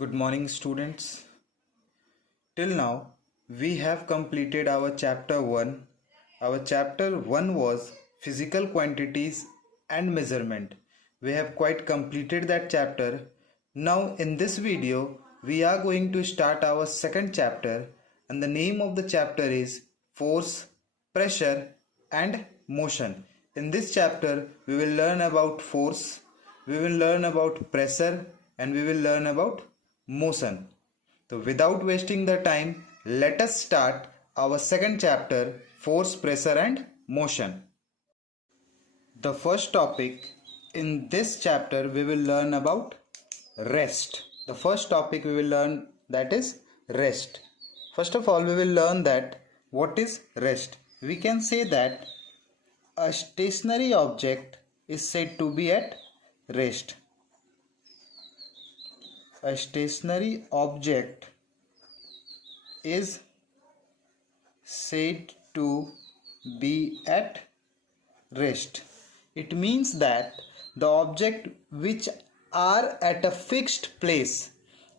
Good morning, students. Till now, we have completed our chapter 1. Our chapter 1 was physical quantities and measurement. We have quite completed that chapter. Now, in this video, we are going to start our second chapter, and the name of the chapter is force, pressure, and motion. In this chapter, we will learn about force, we will learn about pressure, and we will learn about motion. So without wasting the time, let us start our second chapter, force, pressure and motion. The first topic in this chapter we will learn about rest. The first topic we will learn, that is rest. First of all, we will learn that what is rest. We can say that a stationary object is said to be at rest. A stationary object is said to be at rest. It means that the object which are at a fixed place,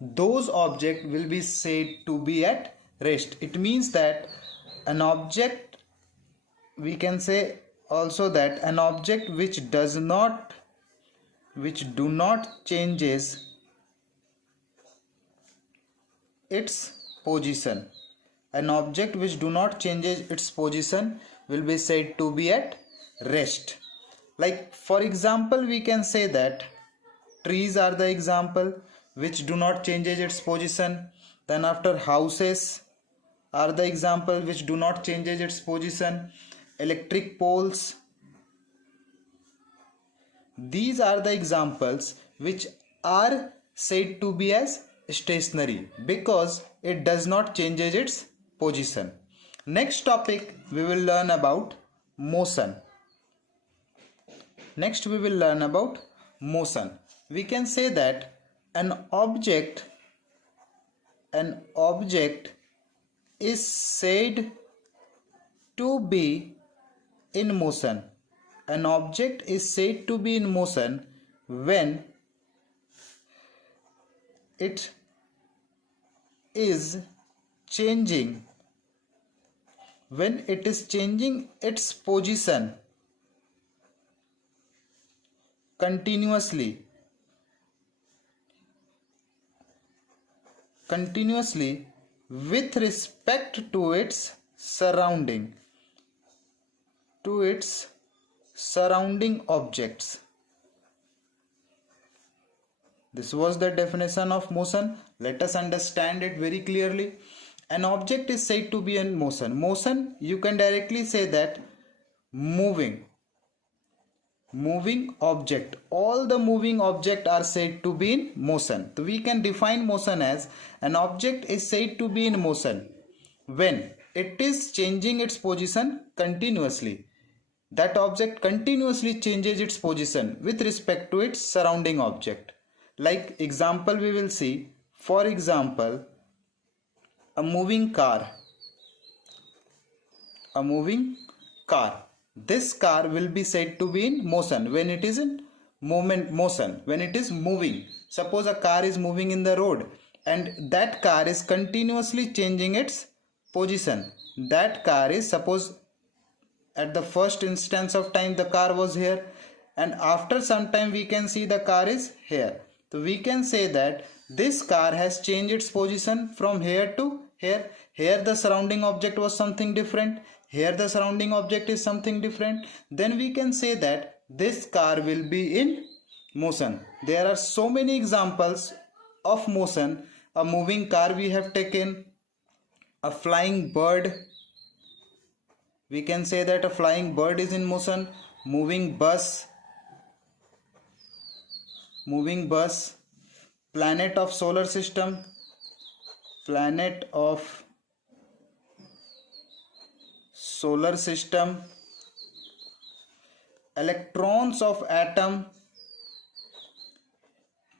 those objects will be said to be at rest. It means that an object, we can say also that an object which do not changes its position. An object which do not changes its position will be said to be at rest. Like for example, we can say that trees are the example which do not changes its position. Then after, houses are the example which do not changes its position. Electric poles, these are the examples which are said to be as stationary because it does not changes its position. Next topic we will learn about motion. Next we will learn about motion. We can say that an object is said to be in motion. An object is said to be in motion when it is changing its position continuously with respect to its surrounding objects. This was the definition of motion. Let us understand it very clearly. An object is said to be in motion. Motion, you can directly say that moving object. All the moving objects are said to be in motion. So we can define motion as an object is said to be in motion when it is changing its position continuously. That object continuously changes its position with respect to its surrounding object. Like example we will see, for example, a moving car. This car will be said to be in motion when it is in motion, when it is moving. Suppose a car is moving in the road and that car is continuously changing its position. That car is, suppose at the first instance of time the car was here and after some time we can see the car is here. So we can say that this car has changed its position from here to here. Here the surrounding object was something different. Here the surrounding object is something different. Then we can say that this car will be in motion. There are so many examples of motion. A moving car we have taken. A flying bird. We can say that a flying bird is in motion. Moving bus. Planet of solar system, electrons of atom.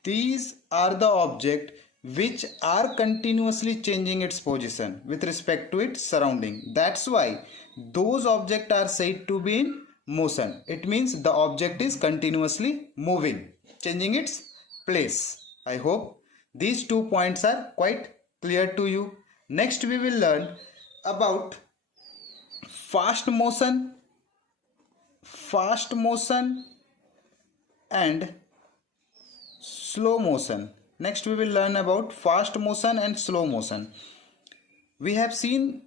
These are the objects which are continuously changing its position with respect to its surrounding. That's why those objects are said to be in motion. It means the object is continuously moving, changing its place. I hope These 2 points are quite clear to you. Next we will learn about fast motion and slow motion. Next we will learn about fast motion and slow motion. We have seen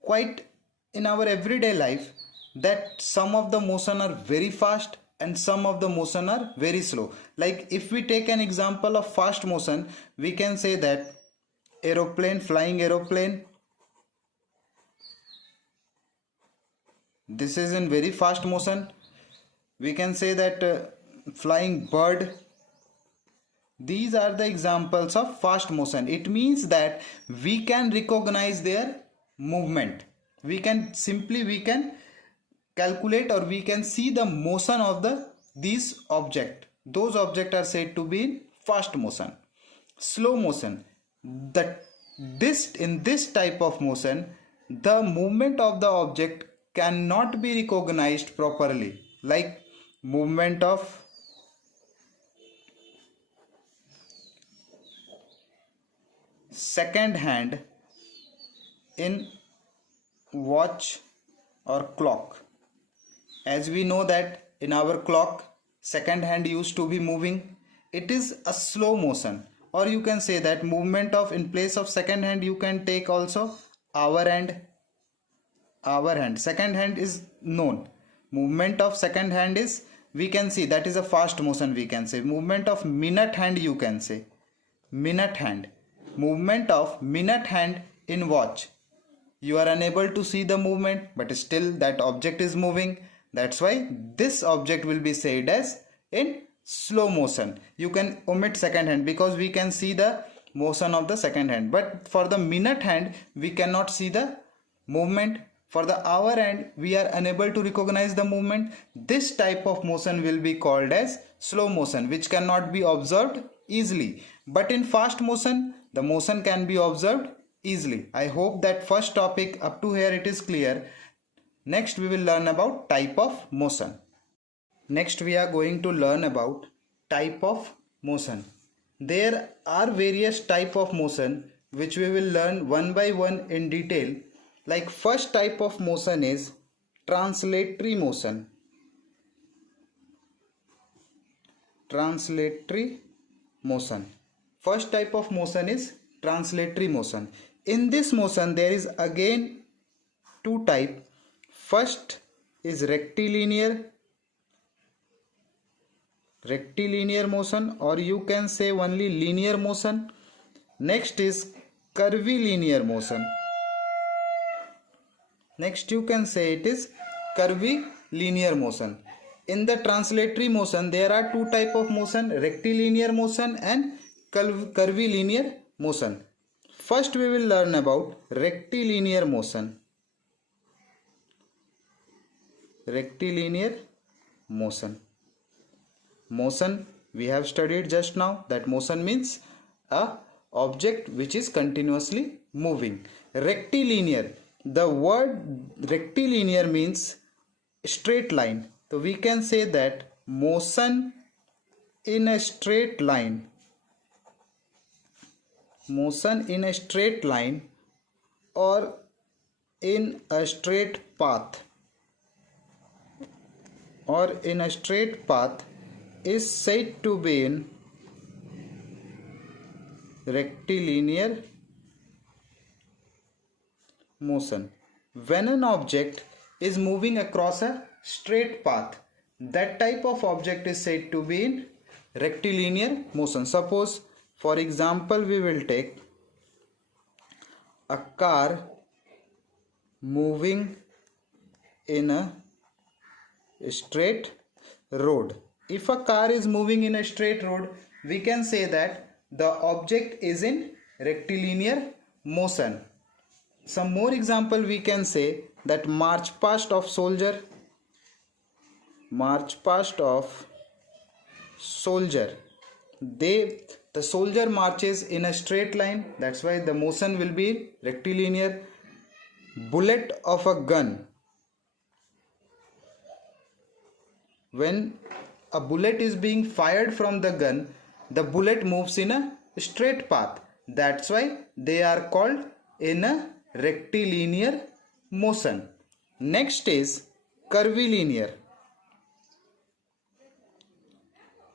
quite in our everyday life that some of the motion are very fast and some of the motion are very slow. Like if we take an example of fast motion, we can say that flying aeroplane, this is in very fast motion. We can say that flying bird. These are the examples of fast motion. It means that we can recognize their movement. We can calculate or we can see the motion of these object. Those objects are said to be in fast motion. Slow motion. In this type of motion, the movement of the object cannot be recognized properly. Like movement of second hand in watch or clock. As we know that in our clock, second hand used to be moving. It is a slow motion. Or you can say that movement of, in place of second hand, you can take also hour hand. Second hand is known. Movement of second hand is, we can see, that is a fast motion, we can say. Movement of minute hand, you can say. Minute hand. Movement of minute hand in watch. You are unable to see the movement, but still that object is moving. That's why this object will be said as in slow motion. You can omit second hand because we can see the motion of the second hand. But for the minute hand, we cannot see the movement. For the hour hand, we are unable to recognize the movement. This type of motion will be called as slow motion, which cannot be observed easily. But in fast motion, the motion can be observed easily. I hope that first topic up to here it is clear. Next we will learn about type of motion. Next we are going to learn about type of motion. There are various type of motion which we will learn one by one in detail. Like first type of motion is translatory motion. Translatory motion. First type of motion is translatory motion. In this motion there is again two types. First is rectilinear motion, or you can say only linear motion. Next is curvilinear motion. Next you can say it is curvilinear motion. In the translatory motion there are two types of motion, rectilinear motion and curvilinear motion. First we will learn about rectilinear motion. Rectilinear motion. Motion we have studied just now, that motion means a object which is continuously moving. Rectilinear, the word rectilinear means straight line. So we can say that motion in a straight line. Motion in a straight line or in a straight path. Or in a straight path is said to be in rectilinear motion. When an object is moving across a straight path, that type of object is said to be in rectilinear motion. Suppose, for example, we will take a car moving in a straight road. If a car is moving in a straight road, we can say that the object is in rectilinear motion. Some more example we can say that march past of soldier. The soldier marches in a straight line, that's why the motion will be rectilinear. Bullet of a gun. When a bullet is being fired from the gun, the bullet moves in a straight path. That's why they are called in a rectilinear motion. Next is curvilinear.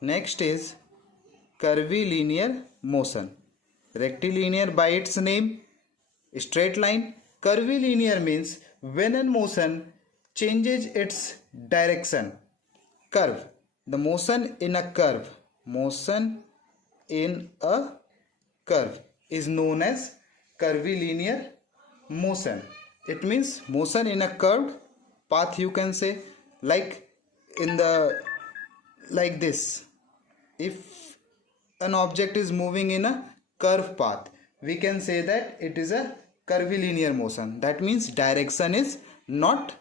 Next is curvilinear motion. Rectilinear by its name, straight line. Curvilinear means when a motion changes its direction. Curve. The motion in a curve. Motion in a curve is known as curvilinear motion. It means motion in a curved path, you can say, like this. If an object is moving in a curved path, we can say that it is a curvilinear motion. That means direction is not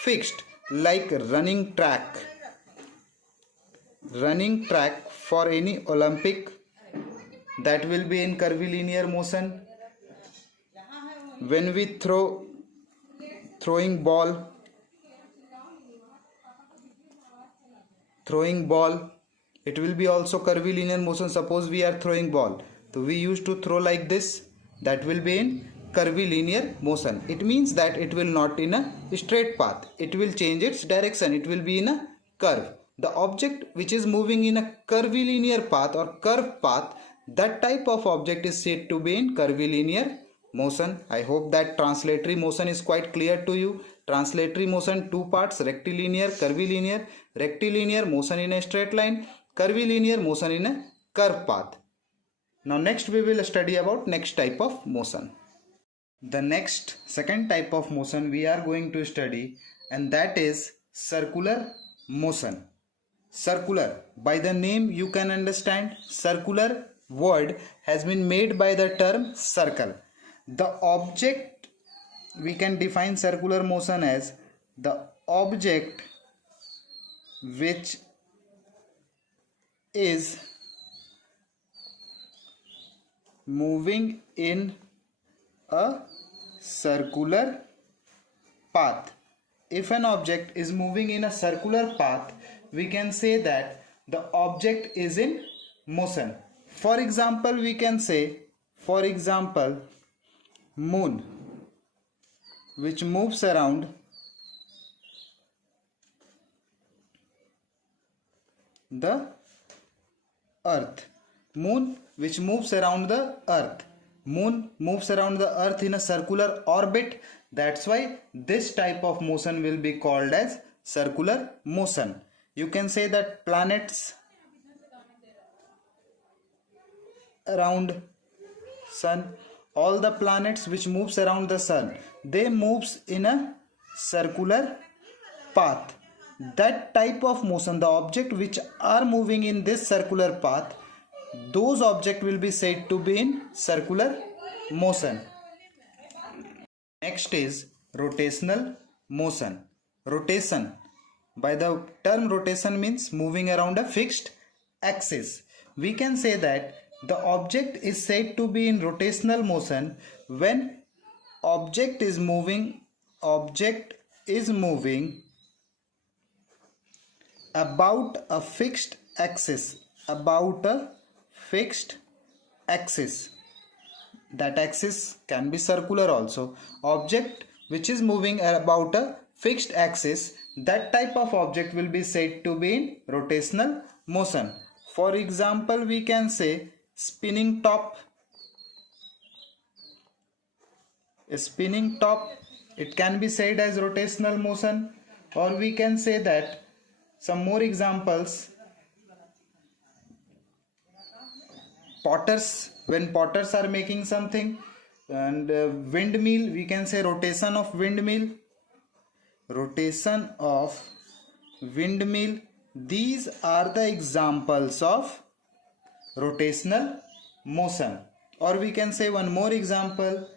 fixed, like running track. Running track for any Olympic, that will be in curvilinear motion. When we throwing ball, it will be also curvilinear motion. Suppose we are throwing ball, so we used to throw like this, that will be in curvilinear motion. It means that it will not in a straight path, it will change its direction, it will be in a curve. The object which is moving in a curvilinear path or curved path, that type of object is said to be in curvilinear motion. I hope that translatory motion is quite clear to you. Translatory motion, two parts: rectilinear, curvilinear. Rectilinear motion in a straight line, curvilinear motion in a curved path. Now next we will study about next type of motion. The next second type of motion we are going to study, and that is circular motion. Circular, by the name you can understand, circular word has been made by the term circle. The object, we can define circular motion as the object which is moving in a circular path. If an object is moving in a circular path, we can say that the object is in motion. For example, we can say, for example, moon, which moves around the earth. Moon which moves around the earth. Moon moves around the earth in a circular orbit. That's why this type of motion will be called as circular motion. You can say that planets around sun, all the planets which moves around the sun, they moves in a circular path. That type of motion, the object which are moving in this circular path, those objects will be said to be in circular motion. Next is rotational motion. Rotation, by the term rotation, means moving around a fixed axis. We can say that the object is said to be in rotational motion when object is moving about a fixed axis, that axis can be circular also. Object which is moving about a fixed axis, that type of object will be said to be in rotational motion. For example, we can say spinning top. A spinning top, it can be said as rotational motion. Or we can say that some more examples. Potters, when potters are making something, and windmill, we can say rotation of windmill. These are the examples of rotational motion. Or we can say one more example,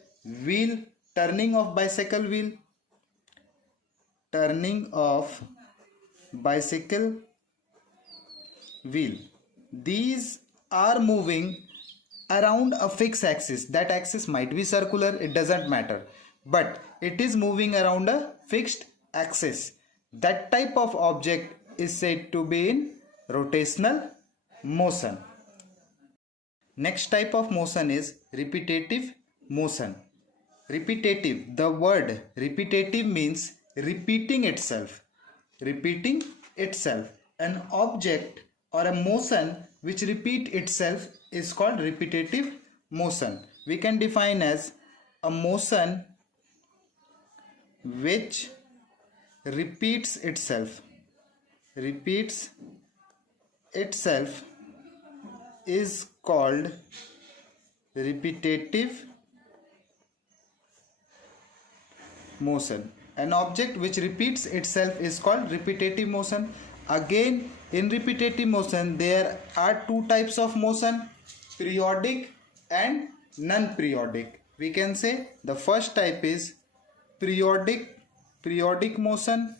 wheel, turning of bicycle wheel. These are moving around a fixed axis. That axis might be circular, it doesn't matter, but it is moving around a fixed axis. That type of object is said to be in rotational motion. Next type of motion is repetitive motion. Repetitive, the word repetitive means repeating itself. Repeating itself. An object or a motion which repeat itself is called repetitive motion. We can define as a motion which repeats itself. Repeats itself is called repetitive motion. An object which repeats itself is called repetitive motion. Again, in repetitive motion there are two types of motion, periodic and non-periodic. We can say the first type is periodic motion.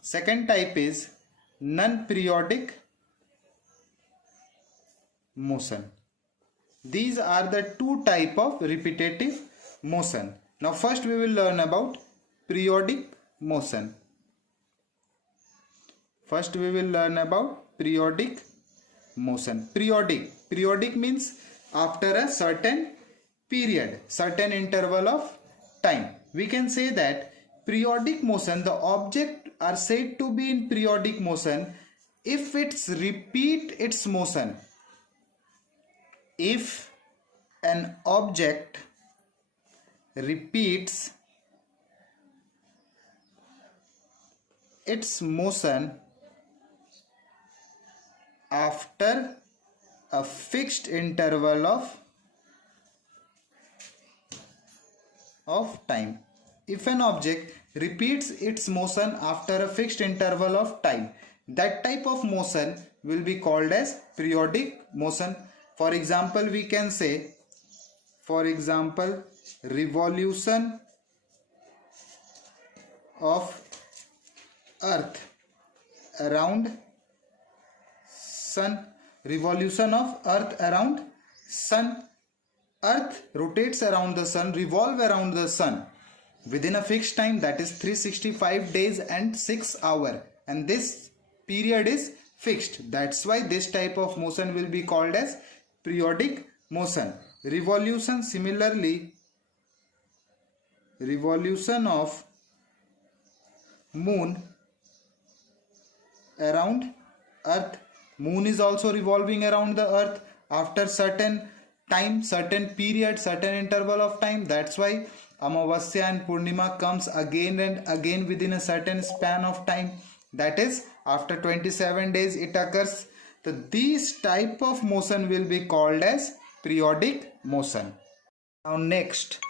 Second type is non-periodic motion. These are the two type of repetitive motion. Now first we will learn about periodic motion. First we will learn about periodic motion. Periodic means after a certain period, certain interval of time. We can say that periodic motion, the object are said to be in periodic motion if it's repeat its motion. If an object repeats its motion after a fixed interval of time. If an object repeats its motion after a fixed interval of time, that type of motion will be called as periodic motion. For example, we can say, for example, revolution of earth around sun. Revolution of earth around sun. Earth rotates around the sun, revolve around the sun within a fixed time, that is 365 days and 6 hours, and this period is fixed. That's why this type of motion will be called as periodic motion. Revolution, similarly, revolution of moon around earth. Moon is also revolving around the earth after certain time, certain period, certain interval of time. That's why Amavasya and Purnima comes again and again within a certain span of time, that is after 27 days it occurs. So these type of motion will be called as periodic motion. Now next,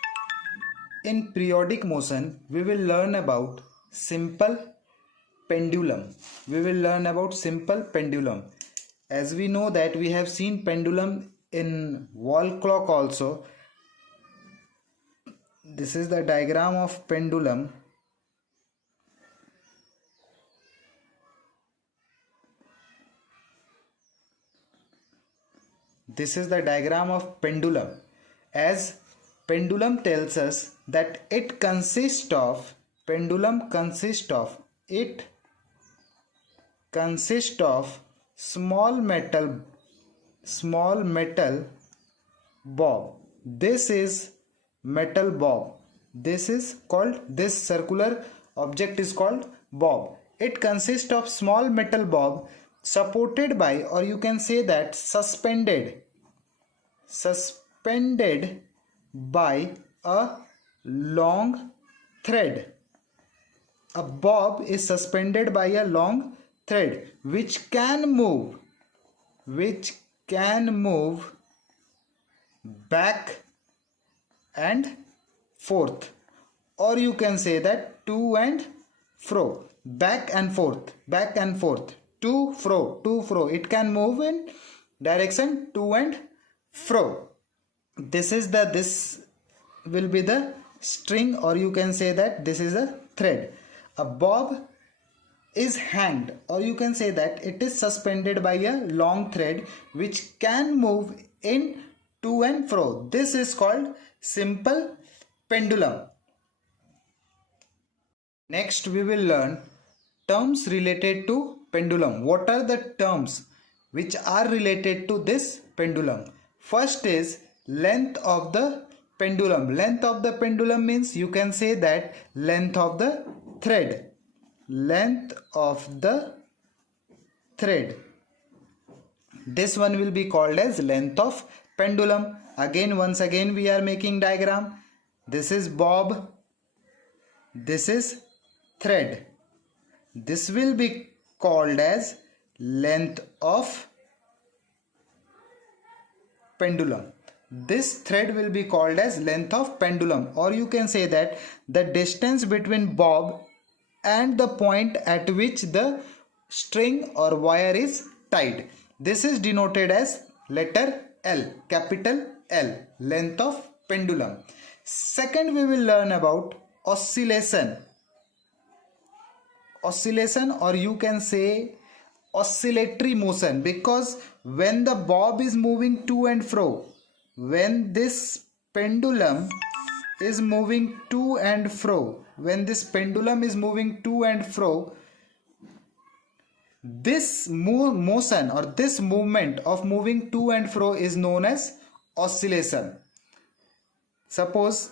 in periodic motion we will learn about simple pendulum. We will learn about simple pendulum. As we know that we have seen pendulum in wall clock also. This is the diagram of pendulum. This is the diagram of pendulum. As pendulum tells us that it consists of, pendulum consists of, it consists of small metal bob. This is metal bob. This is called, this circular object is called bob. It consists of small metal bob supported by, or you can say that suspended by a long thread. A bob is suspended by a long thread which can move back and forth, or you can say that to and fro, back and forth, to fro. It can move in direction to and fro. This will be the string, or you can say that this is a thread. A bob is hanged, or you can say that it is suspended by a long thread which can move in to and fro. This is called simple pendulum. Next we will learn terms related to pendulum. What are the terms which are related to this pendulum? First is length of the pendulum. Length of the pendulum means you can say that length of the thread. Length of the thread. This one will be called as length of pendulum. Again, once again we are making diagram. This is bob. This is thread. This will be called as length of pendulum. This thread will be called as length of pendulum, or you can say that the distance between bob and the point at which the string or wire is tied. This is denoted as letter L, capital L, length of pendulum. Second, we will learn about oscillation. Oscillation, or you can say oscillatory motion, because when the bob is moving to and fro, when this pendulum is moving to and fro, this motion or this movement of moving to and fro is known as oscillation. Suppose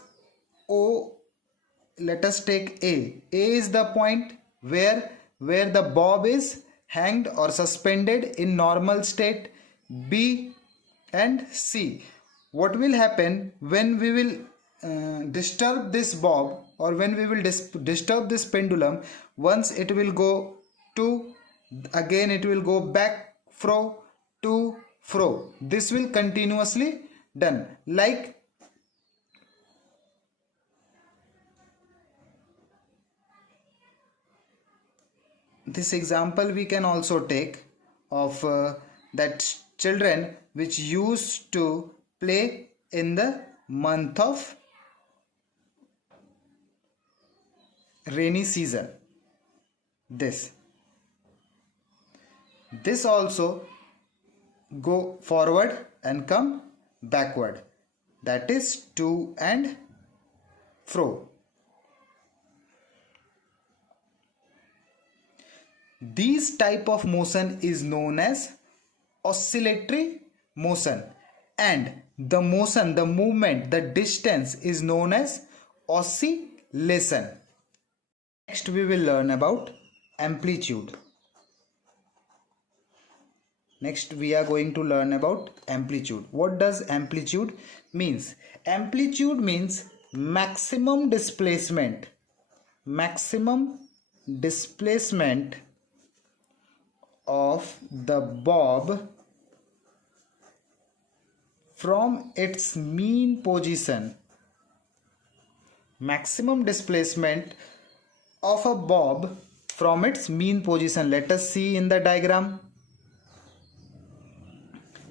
let us take A. A is the point where the bob is hanged or suspended in normal state. B and C. What will happen when we will disturb this bob, or when we will disturb this pendulum? Once it will go to, again it will go back, fro, to, fro. This will continuously done. Like this example we can also take of that children which used to play in the month of rainy season. This also go forward and come backward, that is to and fro. This type of motion is known as oscillatory motion, and the motion, the movement, the distance is known as oscillation. Next we will learn about amplitude. Next we are going to learn about amplitude. What does amplitude means? Amplitude means maximum displacement. Maximum displacement of the bob from its mean position. Maximum displacement of a bob from its mean position. Let us see in the diagram.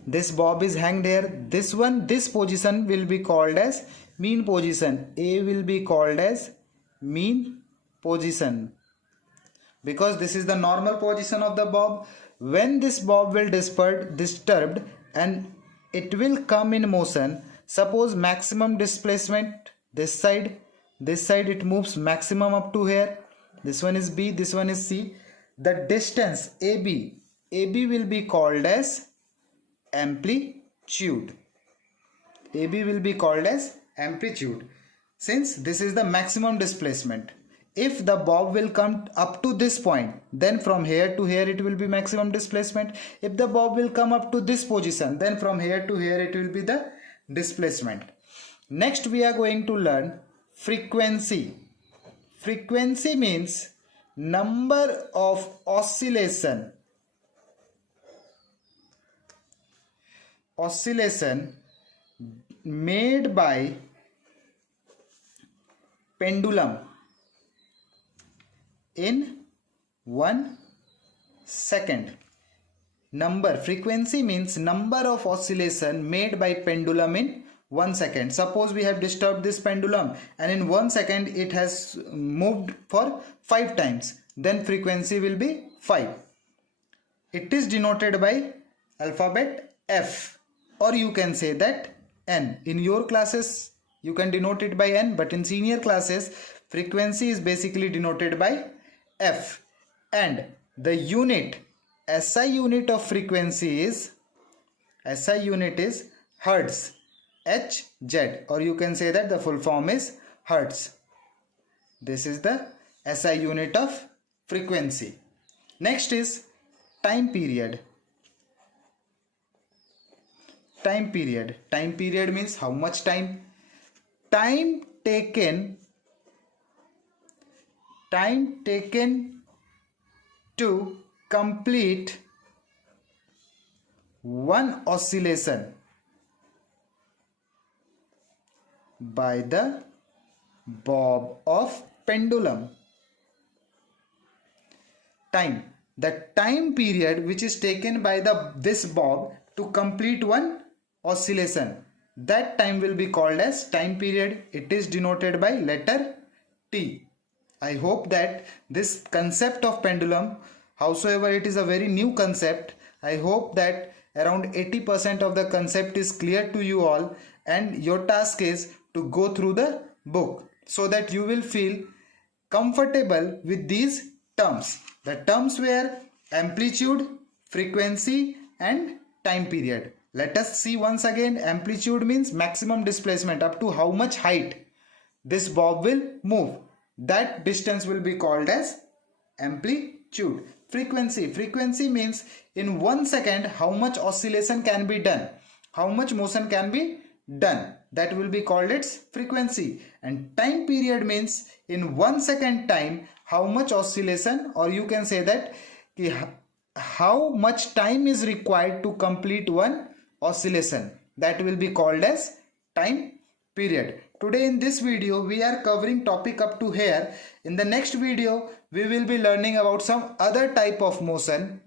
This bob is hanged here. This position will be called as mean position. A will be called as mean position, because this is the normal position of the bob. When this bob will disturbed and it will come in motion, suppose maximum displacement this side it moves maximum up to here. This one is B, this one is C. The distance AB will be called as amplitude. AB will be called as amplitude, since this is the maximum displacement. If the bob will come up to this point, then from here to here it will be maximum displacement. If the bob will come up to this position, then from here to here it will be the displacement. Next we are going to learn frequency. Frequency means number of oscillation made by pendulum in 1 second. Frequency means number of oscillation made by pendulum in 1 second. Suppose we have disturbed this pendulum and in 1 second it has moved for 5 times, then frequency will be 5. It is denoted by alphabet F, or you can say that N. In your classes you can denote it by N, but in senior classes frequency is basically denoted by F. And the unit, SI unit of frequency is hertz, Hz, or you can say that the full form is hertz. This is the SI unit of frequency. Next is time period. Time period. Time period means how much time? Time taken to complete one oscillation by the bob of pendulum. Time. The time period which is taken by this bob to complete one oscillation, that time will be called as time period. It is denoted by letter T. I hope that this concept of pendulum, howsoever it is a very new concept, I hope that around 80% of the concept is clear to you all, and your task is to go through the book so that you will feel comfortable with these terms. The terms were amplitude, frequency and time period. Let us see once again. Amplitude means maximum displacement, up to how much height this bob will move. That distance will be called as amplitude. Frequency. Frequency means in 1 second how much oscillation can be done, how much motion can be done. That will be called its frequency. And time period means in 1 second time how much oscillation, or you can say that how much time is required to complete one oscillation. That will be called as time period. Today in this video we are covering topic up to here. In the next video we will be learning about some other type of motion